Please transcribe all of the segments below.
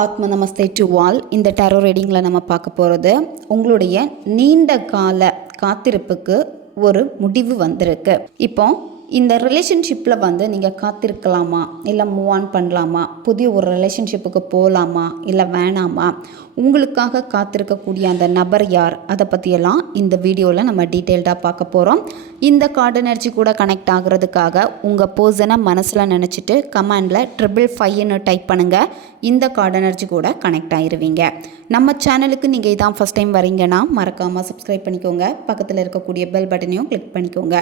ஆத்ம நமஸ்தே டு வால் இந்த டெரோ ரீடிங்கில் நம்ம பார்க்க போகிறது உங்களுடைய நீண்ட கால காத்திருப்புக்கு ஒரு முடிவு வந்திருக்கு. இப்போ இந்த ரிலேஷன்ஷிப்பில் வந்து நீங்கள் காத்திருக்கலாமா? இல்லை மூவ் ஆன் பண்ணலாமா? புதிய ஒரு ரிலேஷன்ஷிப்புக்கு போகலாமா இல்லை வேணாமா? உங்களுக்காக காத்திருக்கக்கூடிய அந்த நபர் யார்? அதை பற்றியெல்லாம் இந்த வீடியோவில் நம்ம டீட்டெயில்டாக பார்க்க போகிறோம் இந்த கார்டு எனர்ஜி கூட கனெக்ட் ஆகிறதுக்காக உங்கள் பர்சனை மனசில் நினச்சிட்டு கமெண்டில் ட்ரிபிள் ஃபைவ்னு டைப் பண்ணுங்கள் இந்த கார்டு எனர்ஜி கூட கனெக்ட் ஆயிடுவீங்க நம்ம சேனலுக்கு நீங்கள் இதான் ஃபஸ்ட் டைம் வரீங்கன்னா மறக்காமல் சப்ஸ்கிரைப் பண்ணிக்கோங்க. பக்கத்தில் இருக்கக்கூடிய பெல் பட்டனையும் கிளிக் பண்ணிக்கோங்க.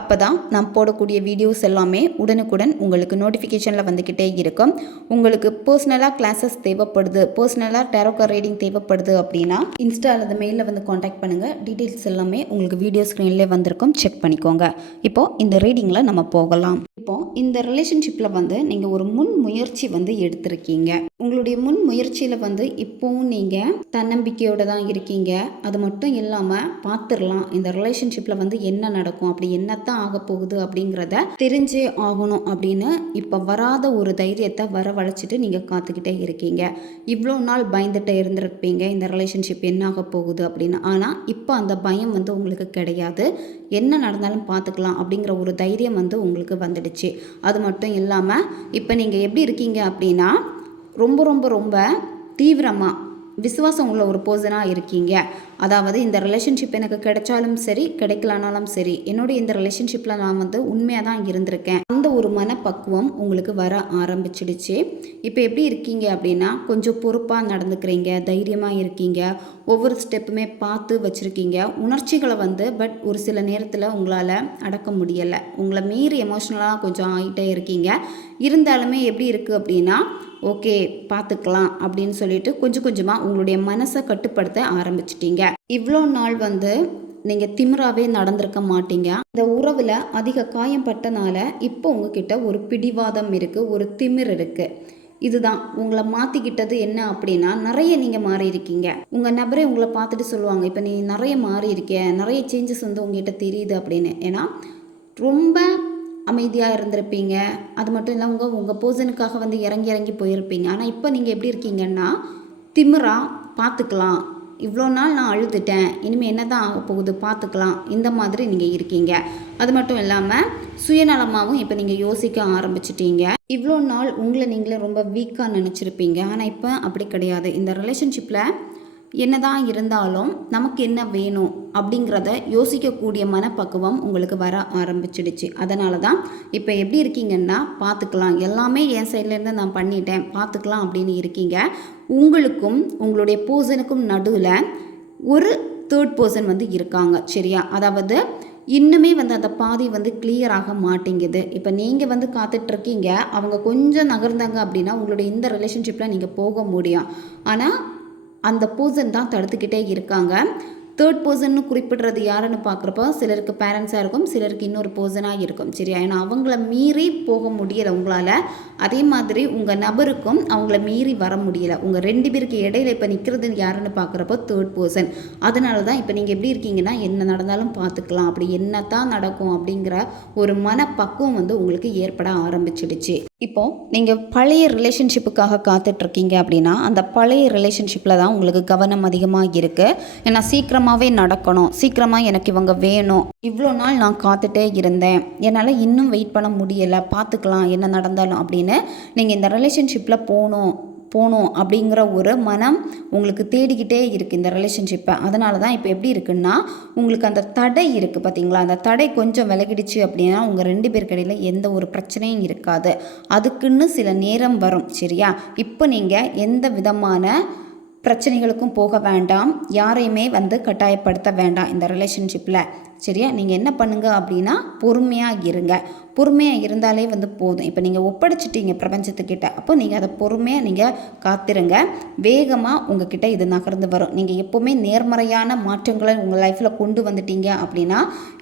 அப்போ தான் நான் போடக்கூடிய வீடியோஸ் எல்லாமே உடனுக்குடன் உங்களுக்கு நோட்டிஃபிகேஷனில் வந்துக்கிட்டே இருக்கும். உங்களுக்கு பர்சனலாக கிளாஸஸ் தேவைப்படுது. பர்சனலாக டெரோக்கரே ரீடிங் தேவைப்படுது அப்படின்னா இன்ஸ்டா அல்லது மெயிலில் வந்து காண்டாக்ட் பண்ணுங்கள் டீட்டெயில்ஸ் எல்லாமே உங்களுக்கு வீடியோ ஸ்க்ரீன்லேயே வந்திருக்கும். செக் பண்ணிக்கோங்க. இப்போது இந்த ரீடிங்கில் நம்ம போகலாம். இப்போது இந்த ரிலேஷன்ஷிப்பில் வந்து நீங்கள் ஒரு முன் முயற்சி வந்து எடுத்திருக்கீங்க. உங்களுடைய முன் முயற்சியில் வந்து இப்போவும் நீங்கள் தன்னம்பிக்கையோடு தான் இருக்கீங்க. அது மட்டும் இல்லாமல் பார்த்துடலாம் இந்த ரிலேஷன்ஷிப்பில் வந்து என்ன நடக்கும்? அப்படி என்னத்தான் ஆக போகுது அப்படிங்கிறத தெரிஞ்சே ஆகணும் அப்படின்னு இப்போ வராத ஒரு தைரியத்தை வரவழைச்சிட்டு நீங்கள் காத்துக்கிட்டே இருக்கீங்க. இவ்வளோ நாள் பயந்துட்டே இருந்திருப்பீங்க இந்த ரிலேஷன்ஷிப் என்ன ஆக போகுது அப்படின்னு. ஆனால் இப்போ அந்த பயம் வந்து உங்களுக்கு கிடையாது. என்ன நடந்தாலும் பார்த்துக்கலாம் அப்படிங்கிற ஒரு தைரியம் வந்து உங்களுக்கு வந்துடுச்சு. அது மட்டும் இல்லாமல் இப்போ நீங்கள் எப்படி இருக்கீங்க அப்படின்னா ரொம்ப ரொம்ப ரொம்ப தீவிரமாக விசுவாசம் உள்ள ஒரு பர்சனாக இருக்கீங்க. அதாவது இந்த ரிலேஷன்ஷிப் எனக்கு கிடைச்சாலும் சரி கிடைக்கலனாலும் சரி என்னுடைய இந்த ரிலேஷன்ஷிப்பில் நான் வந்து உண்மையாக தான் இருந்திருக்கேன். அந்த ஒரு மனப்பக்குவம் உங்களுக்கு வர ஆரம்பிச்சிடுச்சு. இப்போ எப்படி இருக்கீங்க அப்படின்னா கொஞ்சம் பொறுப்பாக நடந்துக்கிறீங்க தைரியமாக இருக்கீங்க ஒவ்வொரு ஸ்டெப்புமே பார்த்து வச்சுருக்கீங்க. உணர்ச்சிகளை வந்து பட் ஒரு சில நேரத்தில் உங்களால் அடக்க முடியலை. உங்களை மீறி எமோஷ்னலாக கொஞ்சம் ஆகிட்டே இருக்கீங்க. இருந்தாலுமே எப்படி இருக்குது அப்படின்னா ஓகே பார்த்துக்கலாம் அப்படின்னு சொல்லிட்டு கொஞ்சம் கொஞ்சமாக உங்களுடைய மனசை கட்டுப்படுத்த ஆரம்பிச்சிட்டீங்க. இவ்வளோ நாள் வந்து நீங்கள் திமிராவே நடந்திருக்க மாட்டீங்க. இந்த உறவில் அதிக காயம் பட்டனால இப்போ உங்ககிட்ட ஒரு பிடிவாதம் இருக்குது ஒரு திமிர் இருக்குது இதுதான். உங்களை மாற்றிக்கிட்டது என்ன அப்படின்னா நிறைய நீங்கள் மாறி இருக்கீங்க. உங்கள் நபரே உங்களை பார்த்துட்டு சொல்லுவாங்க இப்போ நீ நிறைய மாறி இருக்க நிறைய சேஞ்சஸ் வந்து உங்ககிட்ட தெரியுது அப்படின்னு. ஏன்னா ரொம்ப அமைதியாக இருந்திருப்பீங்க. அது மட்டும் இல்லாமல் உங்கள் உங்கள் போசனுக்காக வந்து இறங்கி இறங்கி போயிருப்பீங்க. ஆனால் இப்போ நீங்கள் எப்படி இருக்கீங்கன்னா திமிரா பார்த்துக்கலாம். இவ்வளோ நாள் நான் அழுதுட்டேன். இனிமேல் என்ன தான் ஆக போகுது பார்த்துக்கலாம். இந்த மாதிரி நீங்கள் இருக்கீங்க. அது மட்டும் இல்லாமல் சுயநலமாகவும் இப்போ நீங்கள் யோசிக்க ஆரம்பிச்சிட்டீங்க. இவ்வளோ நாள் உங்களை நீங்களே ரொம்ப வீக்காக நினச்சிருப்பீங்க. ஆனால் இப்போ அப்படி கிடையாது. இந்த ரிலேஷன்ஷிப்பில் என்னதான் இருந்தாலும் நமக்கு என்ன வேணும் அப்படிங்கிறத யோசிக்கக்கூடிய மனப்பக்குவம் உங்களுக்கு வர ஆரம்பிச்சிடுச்சு. அதனால தான் இப்போ எப்படி இருக்கீங்கன்னா பார்த்துக்கலாம் எல்லாமே என் சைட்லேருந்து நான் பண்ணிட்டேன். பார்த்துக்கலாம் அப்படின்னு இருக்கீங்க. உங்களுக்கும் உங்களுடைய பர்சனுக்கும் நடுவில் ஒரு தேர்ட் பர்சன் வந்து இருக்காங்க. சரியா? அதாவது இன்னுமே வந்து அந்த பாதி வந்து கிளியர் ஆக மாட்டேங்குது. இப்போ நீங்கள் வந்து காத்துட்ருக்கீங்க அவங்க கொஞ்சம் நகர்ந்தாங்க அப்படின்னா உங்களுடைய இந்த ரிலேஷன்ஷிப்பில் நீங்கள் போக முடியும். ஆனால் அந்த பர்சன் தான் தடுத்துக்கிட்டே இருக்காங்க. தேர்ட் பர்சன்னு குறிப்பிடுறது யாருன்னு பார்க்குறப்போ சிலருக்கு பேரண்ட்ஸாக இருக்கும் சிலருக்கு இன்னொரு பர்சனாக இருக்கும். சரியா? ஏன்னா அவங்கள மீறி போக முடியலை உங்களால். அதே மாதிரி உங்கள் நபருக்கும் அவங்கள மீறி வர முடியலை. உங்கள் ரெண்டு பேருக்கு இடையில இப்போ நிற்கிறது யாருன்னு பார்க்குறப்போ தேர்ட் பர்சன் அதனால தான் இப்போ நீங்கள் எப்படி இருக்கீங்கன்னா என்ன நடந்தாலும் பார்த்துக்கலாம். அப்படி என்ன தான் நடக்கும் அப்படிங்கிற ஒரு மனப்பக்குவம் வந்து உங்களுக்கு ஏற்பட ஆரம்பிச்சிடுச்சு. இப்போது நீங்கள் பழைய ரிலேஷன்ஷிப்புக்காக காத்துட்ருக்கீங்க அப்படின்னா அந்த பழைய ரிலேஷன்ஷிப்பில் தான் உங்களுக்கு கவனம் அதிகமாக இருக்குது ஏன்னா சீக்கிரமாகவே நடக்கணும். சீக்கிரமாக எனக்கு இவங்க வேணும். இவ்வளோ நாள் நான் காத்துட்டே இருந்தேன். என்னால் இன்னும் வெயிட் பண்ண முடியலை. பார்த்துக்கலாம் என்ன நடந்தாலும் அப்படின்னு நீங்கள் இந்த ரிலேஷன்ஷிப்பில் போகணும். போகணும் அப்படிங்கிற ஒரு மனம் உங்களுக்கு தேடிக்கிட்டே இருக்குது இந்த ரிலேஷன்ஷிப்பை அதனால தான் இப்போ எப்படி இருக்குன்னா உங்களுக்கு அந்த தடை இருக்குது பார்த்தீங்களா அந்த தடை கொஞ்சம் விலகிடுச்சு அப்படின்னா உங்கள் ரெண்டு பேருக்கு இடையில் எந்த ஒரு பிரச்சனையும் இருக்காது. அதுக்குன்னு சில நேரம் வரும் சரியா? இப்போ நீங்கள் எந்த விதமான பிரச்சனைகளுக்கும் போக வேண்டாம். யாரையுமே வந்து கட்டாயப்படுத்த வேண்டாம் இந்த ரிலேஷன்ஷிப்பில் சரியா? நீங்கள் என்ன பண்ணுங்க அப்படின்னா பொறுமையாக இருங்க. பொறுமையாக இருந்தாலே வந்து போதும். இப்போ நீங்கள் ஒப்படைச்சிட்டீங்க பிரபஞ்சத்துக்கிட்ட அப்போ நீங்கள் அதை பொறுமையாக நீங்கள் காத்திருங்க. வேகமாக உங்ககிட்ட இது நகர்ந்து வரும். நீங்கள் எப்போவுமே நேர்மறையான மாற்றங்களை உங்கள் லைஃப்பில் கொண்டு வந்துட்டீங்க அப்படின்னா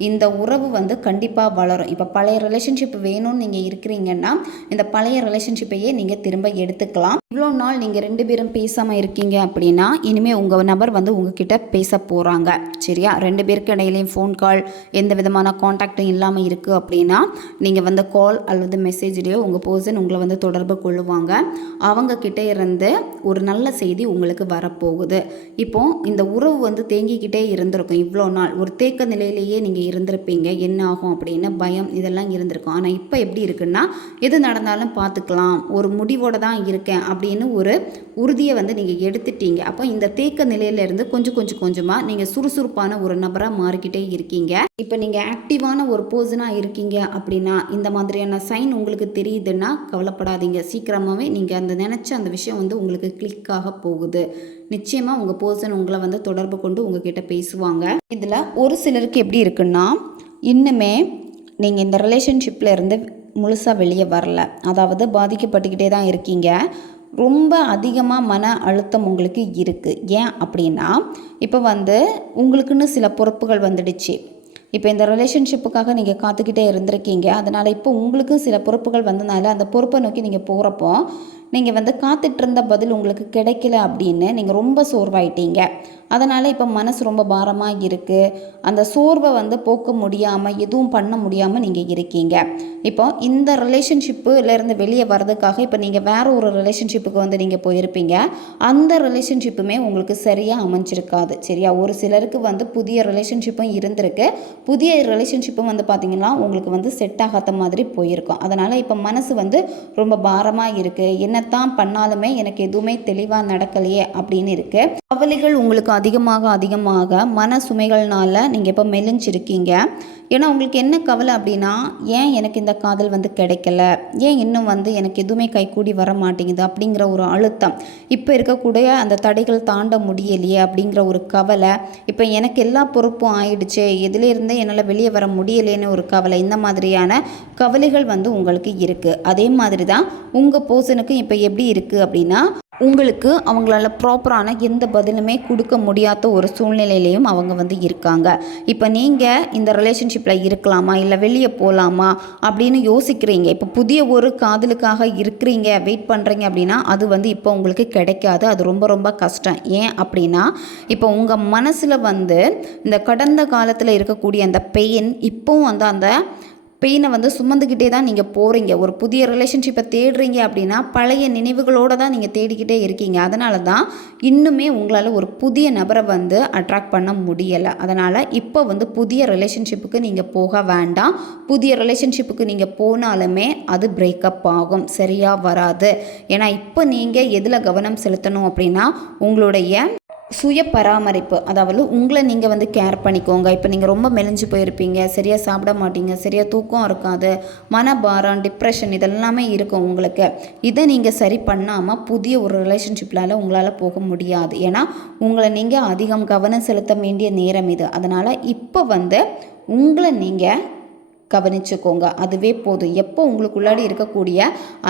இந்த உறவு வந்து கண்டிப்பாக வளரும். இப்போ பழைய ரிலேஷன்ஷிப் வேணும்னு நீங்கள் இருக்கிறீங்கன்னா இந்த பழைய ரிலேஷன்ஷிப்பையே நீங்கள் திரும்ப எடுத்துக்கலாம். இவ்வளோ நாள் நீங்கள் ரெண்டு பேரும் பேசாமல் இருக்கீங்க அப்படின்னா இனிமேல் உங்கள் நபர் வந்து உங்ககிட்ட பேச போகிறாங்க சரியா? ரெண்டு பேருக்கு இடையிலையும் ஃபோன் கால் எந்த விதமான காண்டாக்டும் இல்லாமல் இருக்குது அப்படின்னா நீங்கள் வந்து கால் அல்லது மெசேஜ்லேயோ உங்கள் பர்சன் உங்களை வந்து தொடர்பு கொள்ளுவாங்க. அவங்கக்கிட்ட இருந்து ஒரு நல்ல செய்தி உங்களுக்கு வரப்போகுது. இப்போ இந்த உறவு வந்து தேங்கிக்கிட்டே இருந்திருக்கும். இவ்வளோ நாள் ஒரு தேக்க நிலையிலேயே நீங்கள் இருந்திருப்பீங்க. என்ன ஆகும் அப்படின்னு பயம் இதெல்லாம் இருந்திருக்கும். ஆனால் இப்போ எப்படி இருக்குன்னா எது நடந்தாலும் பார்த்துக்கலாம். ஒரு முடிவோடு தான் இருக்கேன் அப்படின்னு ஒரு உறுதியை வந்து நீங்கள் எடுத்துட்டீங்க. அப்போ இந்த தேக்க நிலையிலேருந்து கொஞ்சம் கொஞ்சம் கொஞ்சமாக நீங்கள் சுறுசுறுப்பான ஒரு நபராக மாறிக்கிட்டே இருக்கீங்க. இப்போ நீங்கள் ஆக்டிவான ஒரு பர்சனாக இருக்கீங்க அப்படின்னா இந்த மாதிரியான சைன் உங்களுக்கு தெரியுதுன்னா கவலைப்படாதீங்க. சீக்கிரமாகவே நீங்கள் அந்த நினச்ச அந்த விஷயம் வந்து உங்களுக்கு கிளிக்காக போகுது. நிச்சயமாக உங்கள் பர்சன் உங்களை வந்து தொடர்பு கொண்டு உங்ககிட்ட பேசுவாங்க. இதில் ஒரு சிலருக்கு எப்படி இருக்குன்னா இன்னுமே நீங்கள் இந்த ரிலேஷன்ஷிப்பில் இருந்து முழுசாக வெளியே வரல. அதாவது பாதிக்கப்பட்டுக்கிட்டே தான் இருக்கீங்க. ரொம்ப அதிகமாக மன அழுத்தம் உங்களுக்கு இருக்குது ஏன் அப்படின்னா இப்போ வந்து உங்களுக்குன்னு சில பொறுப்புகள் வந்துடுச்சு. இப்போ இந்த ரிலேஷன்ஷிப்புக்காக நீங்கள் காத்துக்கிட்டே இருந்திருக்கீங்க. அதனால் இப்போ உங்களுக்கும் சில பொறுப்புகள் வந்ததுனால அந்த பொறுப்பை நோக்கி நீங்கள் போகிறப்போ நீங்கள் வந்து காத்துட்ருந்த பதில் உங்களுக்கு கிடைக்கல அப்படின்னு நீங்கள் ரொம்ப சோர்வாயிட்டீங்க. அதனால் இப்போ மனசு ரொம்ப பாரமாக இருக்குது அந்த சோர்வை வந்து போக்க முடியாமல் எதுவும் பண்ண முடியாமல் நீங்கள் இருக்கீங்க. இப்போ இந்த ரிலேஷன்ஷிப்புலேருந்து வெளியே வர்றதுக்காக இப்போ நீங்கள் வேறு ஒரு ரிலேஷன்ஷிப்புக்கு வந்து நீங்கள் போயிருப்பீங்க. அந்த ரிலேஷன்ஷிப்புமே உங்களுக்கு சரியாக அமைஞ்சிருக்காது சரியா? ஒரு சிலருக்கு வந்து புதிய ரிலேஷன்ஷிப்பும் இருந்திருக்கு. புதிய ரிலேஷன்ஷிப்பும் வந்து பார்த்திங்கன்னா உங்களுக்கு வந்து செட் ஆகாத மாதிரி போயிருக்கும். அதனால் இப்போ மனசு வந்து ரொம்ப பாரமாக இருக்குது என்ன என்னத்தான் பண்ணாலுமே எனக்கு எதுவுமே தெளிவாக நடக்கலையே அப்படின்னு இருக்குது கவலைகள் உங்களுக்கு அதிகமாக அதிகமாக மன சுமைகள்னால நீங்கள் இப்போ மெலிஞ்சிருக்கீங்க? ஏன்னா உங்களுக்கு என்ன கவலை அப்படின்னா ஏன் எனக்கு இந்த காதல் வந்து கிடைக்கல? ஏன் இன்னும் வந்து எனக்கு எதுவுமே கைகூடி வர மாட்டேங்குது? அப்படிங்கிற ஒரு அழுத்தம். இப்போ இருக்கக்கூடிய அந்த தடைகள் தாண்ட முடியலையே அப்படிங்கிற ஒரு கவலை. இப்போ எனக்கு எல்லா பொறுப்பும் ஆயிடுச்சு. எதுலேருந்து என்னால் வெளியே வர முடியலேன்னு ஒரு கவலை. இந்த மாதிரியான கவலைகள் வந்து உங்களுக்கு இருக்குது அதே மாதிரி தான் உங்கள் போர்ஷனுக்கும் இப்போ எப்படி இருக்குது அப்படின்னா உங்களுக்கு அவங்களால ப்ராப்பரான எந்த பதிலுமே கொடுக்க முடியாத ஒரு சூழ்நிலையிலையும் அவங்க வந்து இருக்காங்க. இப்போ நீங்கள் இந்த ரிலேஷன்ஷிப்பில் இருக்கலாமா? இல்லை வெளியே போகலாமா அப்படின்னு யோசிக்கிறீங்க. இப்போ புதிய ஒரு காதலுக்காக இருக்கிறீங்க வெயிட் பண்ணுறீங்க அப்படின்னா அது வந்து இப்போ உங்களுக்கு கிடைக்காது. அது ரொம்ப ரொம்ப கஷ்டம். ஏன் அப்படின்னா இப்போ உங்கள் மனசில் வந்து இந்த கடந்த காலத்தில் இருக்கக்கூடிய அந்த பெயின் இப்போவும் வந்து அந்த பெயினை வந்து சுமந்துக்கிட்டே தான் நீங்கள் போகிறீங்க ஒரு புதிய ரிலேஷன்ஷிப்பை தேடுறீங்க அப்படின்னா பழைய நினைவுகளோடு தான் நீங்கள் தேடிக்கிட்டே இருக்கீங்க. அதனால தான் இன்னுமே உங்களால் ஒரு புதிய நபரை வந்து அட்ராக்ட் பண்ண முடியலை. அதனால் இப்போ வந்து புதிய ரிலேஷன்ஷிப்புக்கு நீங்கள் போக வேண்டாம். புதிய ரிலேஷன்ஷிப்புக்கு நீங்கள் போனாலுமே அது பிரேக்கப் ஆகும். சரியாக வராது. ஏன்னா இப்போ நீங்கள் எதில் கவனம் செலுத்தணும் அப்படின்னா உங்களுடைய சுய பராமரிப்பு அதாவது உங்களை நீங்கள் வந்து கேர் பண்ணிக்கோங்க. இப்போ நீங்கள் ரொம்ப மெலிஞ்சு போயிருப்பீங்க சரியாக சாப்பிட மாட்டீங்க சரியாக தூக்கம் இருக்காது மனபாரம் டிப்ரெஷன் இதெல்லாமே இருக்கும் உங்களுக்கு. இதை நீங்கள் சரி பண்ணாமல் புதிய ஒரு ரிலேஷன்ஷிப்பில் உங்களால் போக முடியாது. ஏன்னா உங்களை நீங்கள் அதிகம் கவனம் செலுத்த வேண்டிய நேரம் இது. அதனால் இப்போ வந்து உங்களை நீங்கள் கவனிச்சுக்கோங்க. அதுவே போதும். எப்போ உங்களுக்குள்ளாடி இருக்கக்கூடிய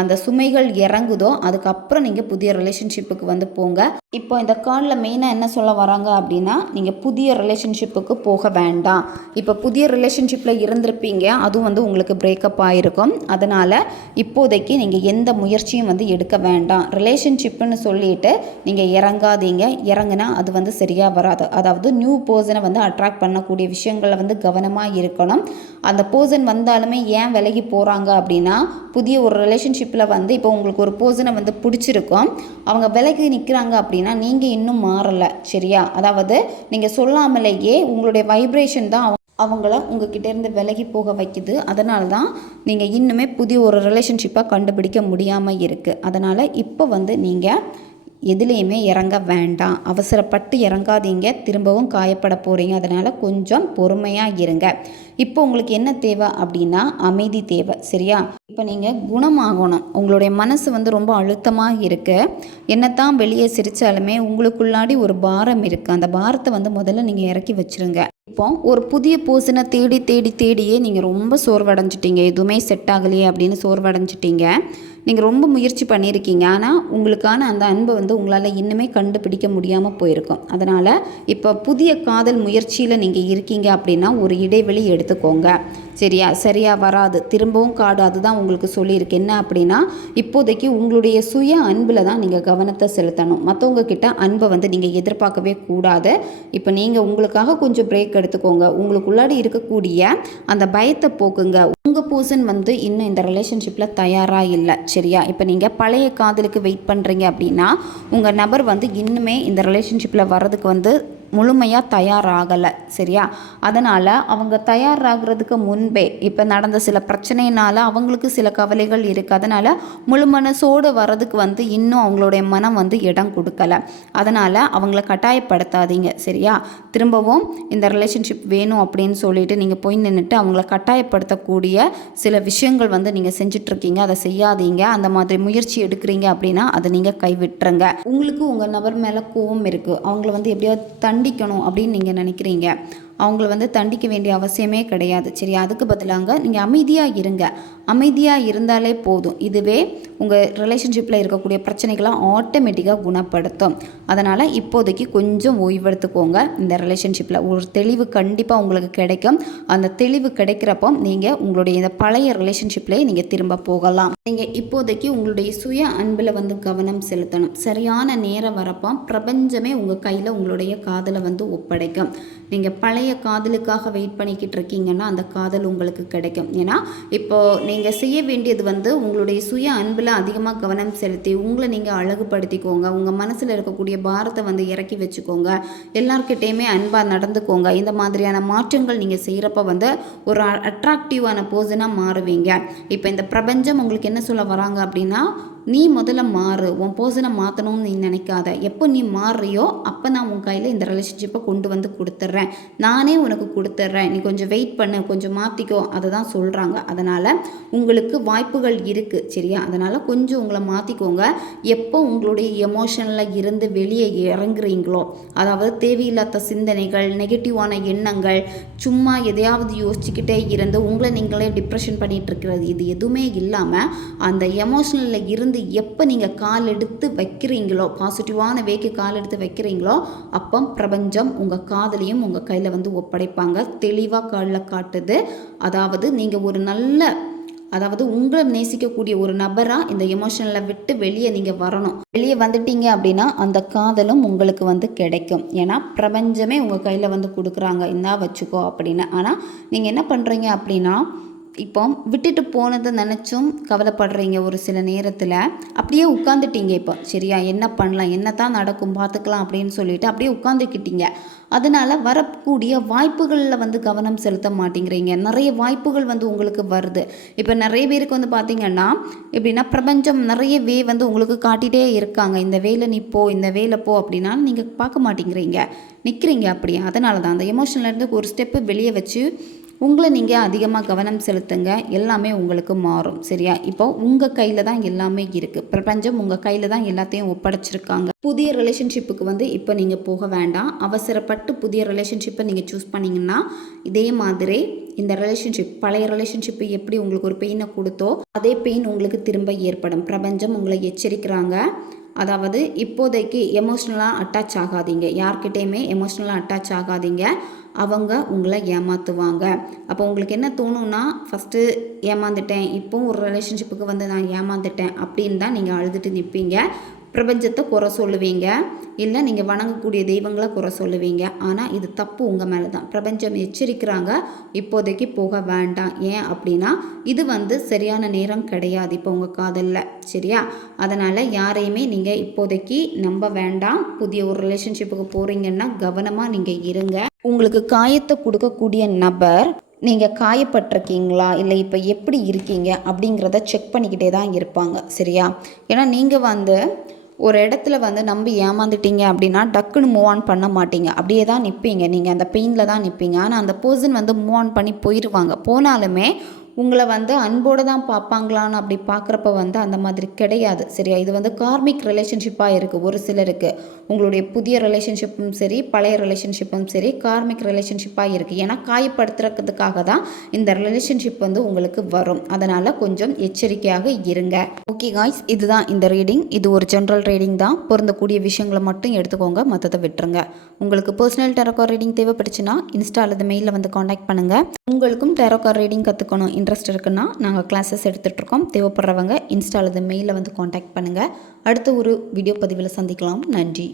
அந்த சுமைகள் இறங்குதோ அதுக்கப்புறம் நீங்கள் புதிய ரிலேஷன்ஷிப்புக்கு வந்து போங்க. இப்போ இந்த கார்டில் மெயினாக என்ன சொல்ல வராங்க அப்படின்னா நீங்கள் புதிய ரிலேஷன்ஷிப்புக்கு போக வேண்டாம். இப்போ புதிய ரிலேஷன்ஷிப்பில் இருந்திருப்பீங்க. அதுவும் வந்து உங்களுக்கு பிரேக்கப் ஆகிருக்கும் அதனால் இப்போதைக்கு நீங்கள் எந்த முயற்சியும் வந்து எடுக்க வேண்டாம். ரிலேஷன்ஷிப்புன்னு சொல்லிட்டு நீங்கள் இறங்காதீங்க. இறங்குனா அது வந்து சரியாக வராது. அதாவது நியூ பர்சனை வந்து அட்ராக்ட் பண்ணக்கூடிய விஷயங்களில் வந்து கவனமாக இருக்கணும். அந்த பர்சன் வந்தாலுமே ஏன் விலகி போகிறாங்க அப்படின்னா புதிய ஒரு ரிலேஷன்ஷிப்பில் வந்து இப்போ உங்களுக்கு ஒரு பர்சனை வந்து பிடிச்சிருக்கும். அவங்க விலகி நிற்கிறாங்க அப்படின்னா நீங்கள் இன்னும் மாறலை சரியா? அதாவது நீங்கள் சொல்லாமலேயே உங்களுடைய வைப்ரேஷன் தான் அவங்கள உங்ககிட்டேருந்து விலகி போக வைக்குது. அதனால தான் நீங்கள் இன்னுமே புதிய ஒரு ரிலேஷன்ஷிப்பாக கண்டுபிடிக்க முடியாமல் இருக்குது அதனால் இப்போ வந்து நீங்கள் எதுலேயுமே இறங்க வேண்டாம். அவசரப்பட்டு இறங்காதீங்க. திரும்பவும் காயப்பட போகிறீங்க அதனால் கொஞ்சம் பொறுமையாக இருங்க. இப்போ உங்களுக்கு என்ன தேவை அப்படின்னா அமைதி தேவை. சரியா? இப்போ நீங்கள் குணமாகணும். உங்களுடைய மனசு வந்து ரொம்ப அழுத்தமாக இருக்கு. என்னத்தான் வெளியே சிரித்தாலுமே உங்களுக்குள்ளாடி ஒரு பாரம் இருக்குது அந்த பாரத்தை வந்து முதல்ல நீங்கள் இறக்கி வச்சிருங்க. இப்போ ஒரு புதிய பூசனை தேடி தேடி தேடியே நீங்கள் ரொம்ப சோர்வடைஞ்சிட்டீங்க. எதுவுமே செட் ஆகலையே அப்படின்னு சோர்வடைஞ்சிட்டீங்க. நீங்கள் ரொம்ப முயற்சி பண்ணியிருக்கீங்க. ஆனால் உங்களுக்கான அந்த அன்பை வந்து உங்களால் இன்னுமே கண்டுபிடிக்க முடியாமல் போயிருக்கும். அதனால் இப்போ புதிய காதல் முயற்சியில் நீங்கள் இருக்கீங்க அப்படின்னா ஒரு இடைவெளி எடுத்துக்கோங்க. சரியா? சரியாக வராது. திரும்பவும் காடு அதுதான் உங்களுக்கு சொல்லியிருக்கு. என்ன அப்படின்னா இப்போதைக்கு உங்களுடைய சுய அன்பில் தான் நீங்கள் கவனத்தை செலுத்தணும். மற்றவங்க கிட்ட அன்பை வந்து நீங்கள் எதிர்பார்க்கவே கூடாது. இப்போ நீங்கள் உங்களுக்காக கொஞ்சம் பிரேக் எடுத்துக்கோங்க. உங்களுக்குள்ளாடி இருக்கக்கூடிய அந்த பயத்தை போக்குங்க. உங்கள் பர்சன் வந்து இன்னும் இந்த ரிலேஷன்ஷிப்பில் தயாராக இல்லை சரியா? இப்போ நீங்கள் பழைய காதலுக்கு வெயிட் பண்ணுறீங்க அப்படின்னா உங்கள் நபர் வந்து இன்னுமே இந்த ரிலேஷன்ஷிப்பில் வர்றதுக்கு வந்து முழுமையாக தயாராகலை சரியா? அதனால் அவங்க தயாராகிறதுக்கு முன்பே இப்போ நடந்த சில பிரச்சனையினால் அவங்களுக்கு சில கவலைகள் இருக்குது அதனால் முழு மனசோடு வர்றதுக்கு வந்து இன்னும் அவங்களுடைய மனம் வந்து இடம் கொடுக்கல. அதனால் அவங்கள கட்டாயப்படுத்தாதீங்க சரியா? திரும்பவும் இந்த ரிலேஷன்ஷிப் வேணும் அப்படின்னு சொல்லிட்டு நீங்கள் போய் நின்றுட்டு அவங்கள கட்டாயப்படுத்தக்கூடிய சில விஷயங்கள் வந்து நீங்கள் செஞ்சிட்ருக்கீங்க. அதை செய்யாதீங்க. அந்த மாதிரி முயற்சி எடுக்கிறீங்க அப்படின்னா அதை நீங்கள் கைவிட்டுருங்க. உங்களுக்கு உங்கள் நபர் மேலே கோவம் இருக்குது அவங்கள வந்து எப்படியாவது தன் தண்டிக்கணும் அப்படின்னு நீங்கள் நினைக்கிறீங்க. அவங்கள வந்து தண்டிக்க வேண்டிய அவசியமே கிடையாது. சரி அதுக்கு பதிலாக நீங்கள் அமைதியாக இருங்க. அமைதியாக இருந்தாலே போதும். இதுவே உங்கள் ரிலேஷன்ஷிப்பில் இருக்கக்கூடிய பிரச்சனைகளை ஆட்டோமேட்டிக்காக குணப்படுத்தும். அதனால் இப்போதைக்கு கொஞ்சம் ஓய்வெடுத்துக்கோங்க. இந்த ரிலேஷன்ஷிப்பில் ஒரு தெளிவு கண்டிப்பாக உங்களுக்கு கிடைக்கும். அந்த தெளிவு கிடைக்கிறப்போ நீங்கள் உங்களுடைய இந்த பழைய ரிலேஷன்ஷிப்லேயே நீங்கள் திரும்ப போகலாம். நீங்கள் இப்போதைக்கு உங்களுடைய சுய அன்பில் வந்து கவனம் செலுத்தணும். சரியான நேரம் வரப்போ பிரபஞ்சமே உங்கள் கையில் உங்களுடைய காதலை வந்து ஒப்படைக்கும். நீங்கள் பழைய காதலுக்காக வெயிட் பண்ணிக்கிட்டு இருக்கீங்கன்னா அந்த காதல் உங்களுக்கு கிடைக்கும். ஏன்னா இப்போது நீங்கள் செய்ய வேண்டியது வந்து உங்களுடைய சுய அன்பில் அதிகமாக கவனம் செலுத்தி உங்களை நீங்கள் அழகுபடுத்திக்கோங்க. உங்கள் மனசில் இருக்கக்கூடிய பாரத்தை வந்து இறக்கி வச்சுக்கோங்க. எல்லாருக்கிட்டேயுமே அன்பாக நடந்துக்கோங்க. இந்த மாதிரியான மாற்றங்கள் நீங்கள் செய்கிறப்ப வந்து ஒரு அட்ராக்டிவான பர்சனாக மாறுவீங்க. இப்போ இந்த பிரபஞ்சம் உங்களுக்கு என்ன சொல்ல வராங்க அப்படின்னா நீ முதல்ல மாறு உன் பர்சனை மாற்றணும்னு நீ நினைக்காத. எப்போ நீ மாறுறியோ அப்போ நான் உன் கையில் இந்த ரிலேஷன்ஷிப்பை கொண்டு வந்து கொடுத்துட்றேன் நானே உனக்கு கொடுத்துட்றேன் நீ கொஞ்சம் வெயிட் பண்ணு கொஞ்சம் மாற்றிக்கோ அதை தான் சொல்கிறாங்க அதனால் உங்களுக்கு வாய்ப்புகள் இருக்குது சரியா? அதனால் கொஞ்சம் உங்களை மாற்றிக்கோங்க எப்போ உங்களுடைய எமோஷனில் இருந்து வெளியே இறங்குறீங்களோ அதாவது தேவையில்லாத சிந்தனைகள் நெகட்டிவான எண்ணங்கள் சும்மா எதையாவது யோசிச்சுக்கிட்டே இருந்து உங்களை நீங்களே டிப்ரெஷன் பண்ணிகிட்டு இருக்கிறது இது எதுவுமே இல்லாமல் அந்த எமோஷனலில் இருந்து எப்போ நீங்கள் கால் எடுத்து வைக்கிறீங்களோ பாசிட்டிவான வேக்கு கால் எடுத்து வைக்கிறீங்களோ அப்போ பிரபஞ்சம் உங்கள் காதலையும் உங்கள் கையில் வந்து ஒப்படைப்பாங்க. தெளிவாக காலில் காட்டுது. அதாவது நீங்கள் ஒரு நல்ல அதாவது உங்களை நேசிக்கக்கூடிய ஒரு நபராக இந்த எமோஷனில் விட்டு வெளியே நீங்கள் வரணும். வெளியே வந்துட்டீங்க அப்படின்னா அந்த காதலும் உங்களுக்கு வந்து கிடைக்கும். ஏன்னா பிரபஞ்சமே உங்கள் கையில் வந்து கொடுக்குறாங்க. இந்தா வச்சுக்கோ அப்படின்னு. ஆனால் நீங்கள் என்ன பண்ணுறீங்க அப்படின்னா இப்போ விட்டுட்டு போனதை நினச்சும் கவலைப்படுறீங்க ஒரு சில நேரத்தில். அப்படியே உட்காந்துட்டீங்க இப்போ. சரியா என்ன பண்ணலாம் என்ன தான் நடக்கும் பார்த்துக்கலாம் அப்படின்னு சொல்லிட்டு அப்படியே உட்காந்துக்கிட்டீங்க அதனால் வரக்கூடிய வாய்ப்புகளில் வந்து கவனம் செலுத்த மாட்டேங்கிறீங்க. நிறைய வாய்ப்புகள் வந்து உங்களுக்கு வருது. இப்போ நிறைய பேருக்கு வந்து பார்த்திங்கன்னா எப்படின்னா பிரபஞ்சம் நிறைய வே வந்து உங்களுக்கு காட்டிகிட்டே இருக்காங்க. இந்த வேலை நீ போ இந்த வேலை போ அப்படின்னா நீங்கள் பார்க்க மாட்டேங்கிறீங்க. நிற்கிறீங்க அப்படியே. அதனால தான் அந்த எமோஷன்லேருந்து ஒரு ஸ்டெப்பு வெளியே வச்சு உங்களை நீங்கள் அதிகமாக கவனம் செலுத்துங்க. எல்லாமே உங்களுக்கு மாறும். சரியா? இப்போ உங்கள் கையில் தான் எல்லாமே இருக்குது பிரபஞ்சம் உங்கள் கையில் தான் எல்லாத்தையும் ஒப்படைச்சிருக்காங்க. புதிய ரிலேஷன்ஷிப்புக்கு வந்து இப்போ நீங்கள் போக வேண்டாம். அவசரப்பட்டு புதிய ரிலேஷன்ஷிப்பை நீங்கள் சூஸ் பண்ணிங்கன்னா இதே மாதிரி இந்த ரிலேஷன்ஷிப் பழைய ரிலேஷன்ஷிப்பு எப்படி உங்களுக்கு ஒரு பெயினை கொடுத்தோ அதே பெயின் உங்களுக்கு திரும்ப ஏற்படும். பிரபஞ்சம் உங்களை எச்சரிக்கிறாங்க. அதாவது இப்போதைக்கு எமோஷ்னலாக அட்டாச் ஆகாதீங்க. யார்கிட்டேயுமே எமோஷ்னலாக அட்டாச் ஆகாதீங்க. அவங்க உங்களை ஏமாற்றுவாங்க அப்போ உங்களுக்கு என்ன தோணும்னா ஃபஸ்ட்டு ஏமாந்துட்டேன். இப்போ ஒரு ரிலேஷன்ஷிப்புக்கு வந்து நான் ஏமாந்துட்டேன் அப்படின்னு தான் நீங்கள் அழுதுட்டு நிற்பீங்க பிரபஞ்சத்தை குறை சொல்லுவீங்க. இல்லை நீங்கள் வணங்கக்கூடிய தெய்வங்களை குறை சொல்லுவீங்க. ஆனால் இது தப்பு உங்கள் மேலே தான் பிரபஞ்சம் எச்சரிக்கிறாங்க இப்போதைக்கு போக வேண்டாம். ஏன் அப்படின்னா இது வந்து சரியான நேரம் கிடையாது இப்போ உங்கள் காதலில். சரியா? அதனால் யாரையுமே நீங்கள் இப்போதைக்கு நம்ப வேண்டாம். புதிய ஒரு ரிலேஷன்ஷிப்புக்கு போகிறீங்கன்னா கவனமாக நீங்கள் இருங்க. உங்களுக்கு காயத்தை கொடுக்கக்கூடிய நபர் நீங்கள் காயப்பட்டிருக்கீங்களா? இல்லை இப்போ எப்படி இருக்கீங்க? அப்படிங்கிறத செக் பண்ணிக்கிட்டே தான் இருப்பாங்க. சரியா? ஏன்னா நீங்கள் வந்து ஒரு இடத்துல வந்து நம்பி ஏமாந்துட்டீங்க அப்படின்னா டக்குன்னு மூவ் ஆன் பண்ண மாட்டீங்க. அப்படியே தான் நிற்பீங்க நீங்கள் அந்த பெயினில் தான் நிற்பீங்க ஆனால் அந்த பர்சன் வந்து மூவ் ஆன் பண்ணி போயிடுவாங்க போனாலுமே உங்களை வந்து அன்போடு தான் பார்ப்பாங்களான்னு அப்படி பார்க்குறப்ப வந்து அந்த மாதிரி கிடையாது. சரியா? இது வந்து கார்மிக் ரிலேஷன்ஷிப்பாக இருக்குது ஒரு சிலருக்கு. உங்களுடைய புதிய ரிலேஷன்ஷிப்பும் சரி பழைய ரிலேஷன்ஷிப்பும் சரி கார்மிக் ரிலேஷன்ஷிப்பாக இருக்குது ஏன்னா காயப்படுத்துறதுக்காக தான் இந்த ரிலேஷன்ஷிப் வந்து உங்களுக்கு வரும். அதனால் கொஞ்சம் எச்சரிக்கையாக இருங்க. ஓகே காய்ஸ் இதுதான் இந்த ரீடிங் இது ஒரு ஜென்ரல் ரீடிங் தான். பொருந்தக்கூடிய விஷயங்களை மட்டும் எடுத்துக்கோங்க. மற்றதை விட்டுருங்க. உங்களுக்கு பர்சனல் டெரக்கோ ரீடிங் தேவைப்பட்டுச்சுன்னா இன்ஸ்டா அல்லது மெயிலில் வந்து காண்டாக்ட் பண்ணுங்கள் உங்களுக்கும் டெரோகார் ரீடிங் கற்றுக்கணும் இன்ட்ரெஸ்ட் இருக்குன்னா நாங்கள் கிளாஸஸ் எடுத்துகிட்ருக்கோம் தேவைப்படுறவங்க இன்ஸ்டா அல்லது மெயிலில் வந்து காண்டாக்ட் பண்ணுங்கள் அடுத்த ஒரு வீடியோ பதிவில் சந்திக்கலாம். நன்றி.